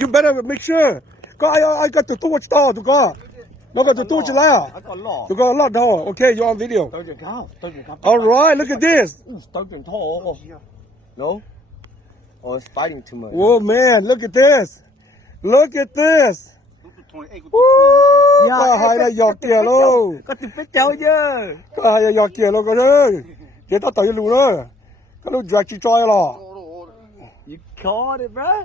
you better make sure. I got the torch tao to go. No got the torch lá. I got a lot. You got a lot tao. Okay, you're on video. Don't All right, look at this. No? Oh, it's fighting too much. Oh man, look at this. Look at this. Có hai là giọt kìa luôn. Có tìm vết cháu chứ. Có hai là giọt kìa luôn con ơi. Để tao tới lù đó. Cái lù drag chi try là. You caught it, bro.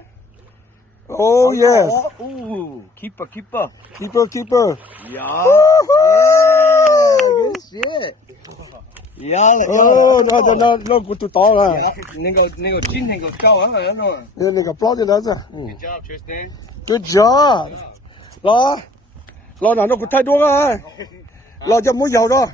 Oh yes. Ooh, keeper. Keeper. Yeah. Good shit. Yeah. Nó cũng tụi to rồi. Nên có chín nên có trâu hả rồi đó. Nên gặp plot đó rồi. Good job, Tristan. Good job. Lo nào nó cũng thay đuôi rồi. Lo cho muối dầu đó.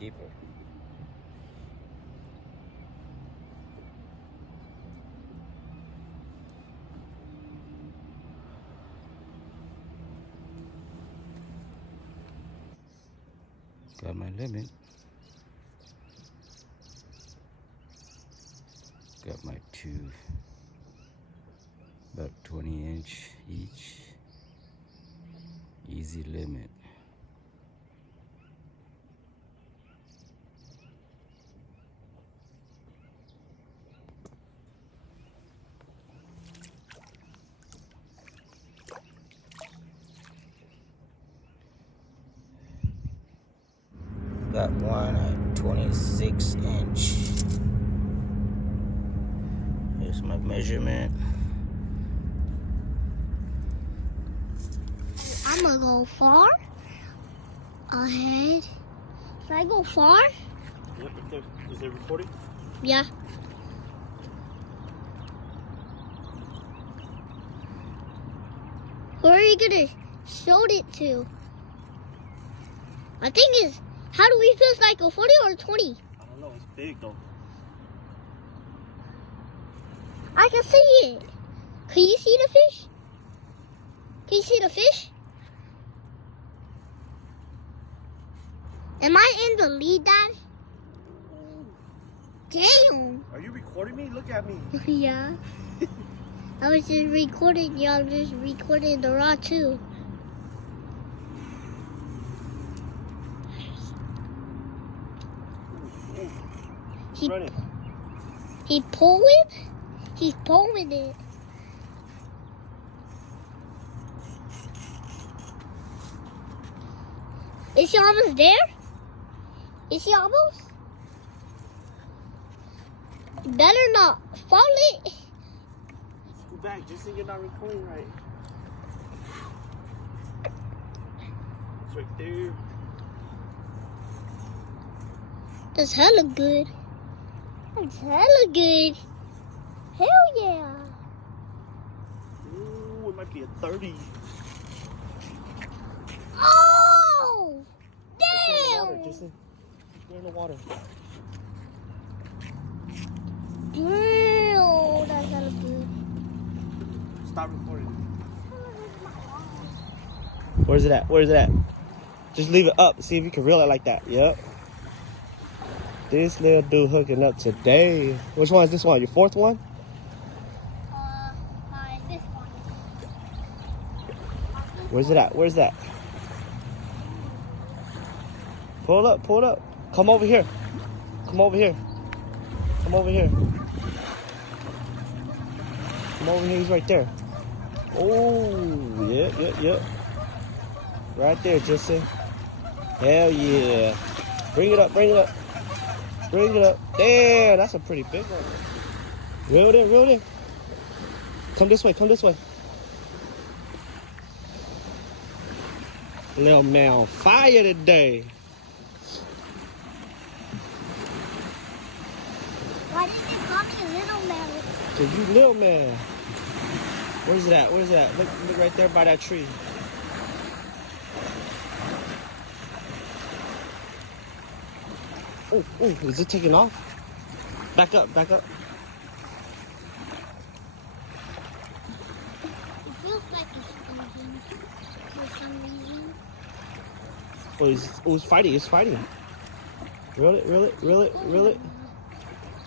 Keeper. Got my limit. Got my two, about 20-inch each. Easy limit. Got one at 26-inch. Here's my measurement. I'm gonna go far ahead. Should I go far? Yep, is it recording? Yeah. Who are you gonna show it to? I think it's, how do we fish like a 40 or a 20? I don't know, it's big though. I can see it. Can you see the fish? Can you see the fish? Am I in the lead, Dad? Damn. Are you recording me? Look at me. Yeah. I was just recording you. I'm just recording the rod too. He pulling? He's pulling it. Is he almost there? Is he almost? Better not fall it. Go back, just so you're not recording right. It's right there. That's hella good. That's hella good. Hell yeah. Ooh, it might be a 30. Oh! Damn! Just in the water. Ew, that's not good. Stop recording. Where's it at? Where's it at? Just leave it up. See if you can reel it like that. Yep. This little dude hooking up today. Which one is this one? Your fourth one? This one. Where's it at? Where's that? Pull it up. Pull it up. Come over here. Come over here. Come over here. Come over here. He's right there. Oh, yep. Right there, Justin. Hell yeah. Bring it up. Bring it up. Bring it up. Damn, that's a pretty big one. Reel it in. Reel it in. Come this way. Come this way. Little man on fire today. Why did you call me a little man? Cause you little man. Where's it at? Where's it at? Look right there by that tree. Oh, is it taking off? Back up, back up. It feels like it's moving for some reason. Oh, it's fighting, it's fighting. Reel it, reel it, reel it, reel it.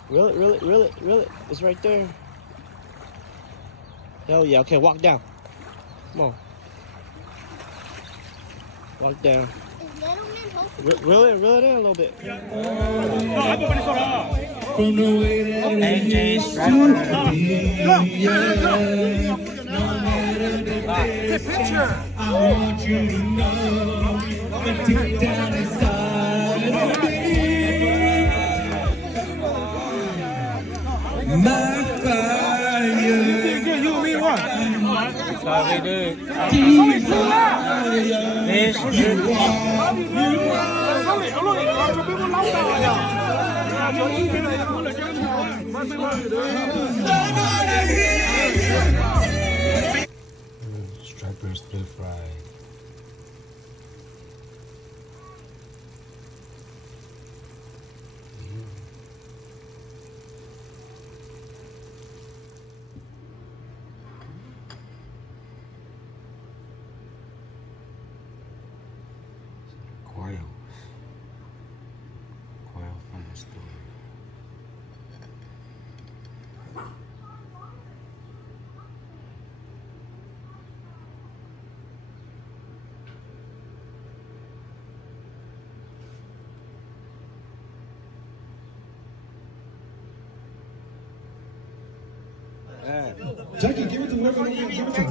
Reel it, reel it, reel it, reel it. It's right there. Hell yeah, okay, walk down. Come on. Walk down. Is little man hoping? Reel it in a little bit. From the way that it used to be, yeah. No matter the distance, I want you to know that deep down inside of me, my fire. Striper split fry. Quail from the store. Jackie, give it to whoever you give it to.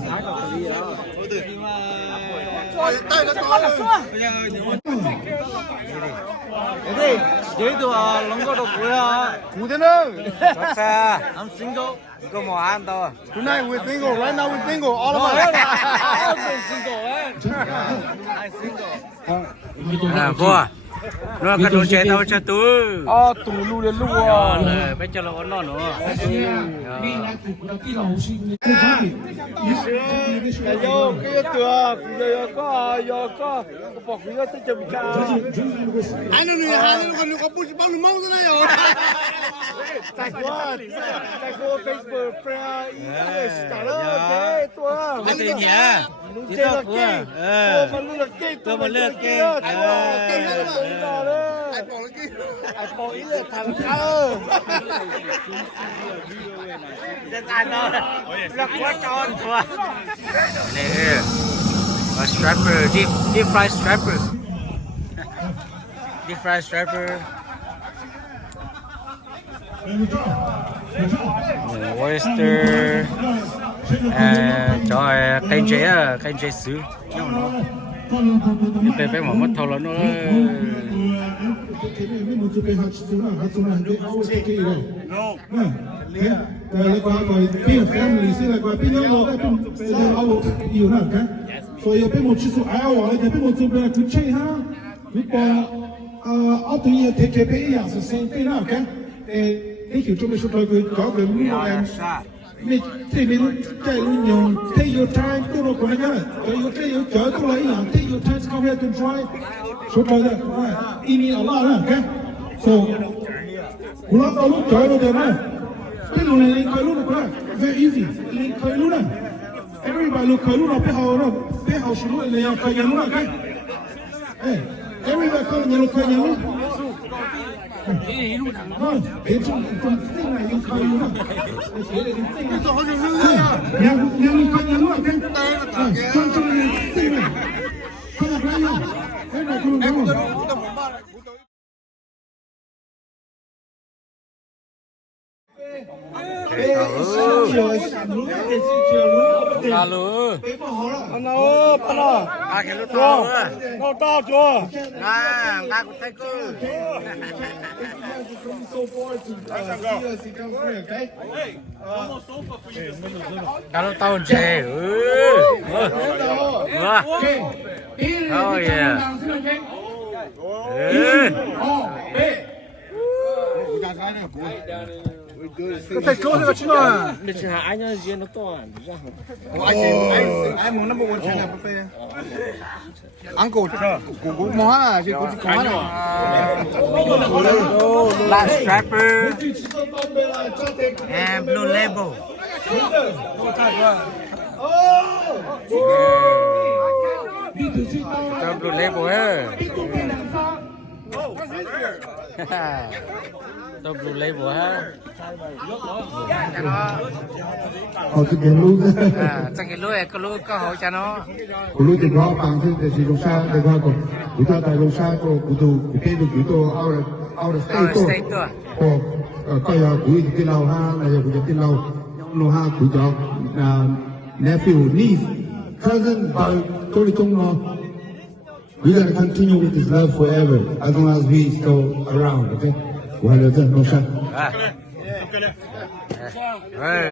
얘도 롱거도 뭐야? 고대는 좋다. I'm single. 이거 뭐 한다. tonight we're single. Right now we're single. All of us. I'm single. I'm single. À, vua. Nó cái đồ chơi tao cho tôi. tù lu lên lu. Rồi, bây giờ là nó nữa. Yo, cái tựa, giờ có bỏ cái tới chậm ca. Anh nó hàng nó còn có bút bao nhiêu mông thế này rồi. Chạy qua Facebook, friend, cả đó, tua. Cái gì nhỉ? Chơi là kê. Tôi mà lừa kê. Ai bỏ ý là thằng cơ. Này, a striper, deep fried striper. Deep fried striper. Oyster. Cho canh chế sứ. Cái bé mà mất thầu là nó.แล้วก็พี่แฟมิลี่สิแล้วก็พี่น้องเราก็เป็นเอาอยู่นั่นกัน所以พี่หมดชิสุ爱我เลยพี่หมด做เป็นคุณใช่ฮะพี่ปอเอาตัวนี้เทคเป้อย่างสุดสิ่งที่นั่นกันนี่คือจุดไม่สุดเลยคือก็เป็นมือแอนไม่ที่ไม่รู้ใจรู้ยงที่อยู่ท้ายตัวเราคนนั้นก็อยู่ที่อยู่เจอตัวอะไรอย่างที่อยู่ท้ายเขาเรียกตัว drive số trời đấy ini Allah đó okay so cú lao tàu lúc trời rồi đấy cái lúc này khơi lúc này very easy khơi lúc này everybody lúc khơi lúc nào bé hào sử dụng này khơi lúc này okay everybody khơi lúc别种进来就可以了。你走好久没来呀？你看你路跟进来，快点快点，快点快点。Lalu. Ano, pana. Akhir lu tahu. Nó to chưa? Nah, tak aku teku. Kalau tahun C. Wah. Oh yeah. Cái tay chỗ này chứ mà. Mình chỉ hại anh ơi, nó to à? Anh muốn number one channel phải. Uncle cũng mua à, chỉ cũng có à. Last Striper and Blue Label. Cho Blue Label ha. Cho Blue Label ha. Thực hiện luôn. Chắc cái lúa có lúa có hỗ cho nó. Của lúc thì có bằng thứ để sử dụng sao để qua của ta tại long sao của tụ của cái được của out of state của coi của cái lâu ha là của cái lâu nó ha của cho nephew niece cousin by tôi trong nó we're gonna continue with this love forever as long as we still around okay. Well, it's no shot. Right.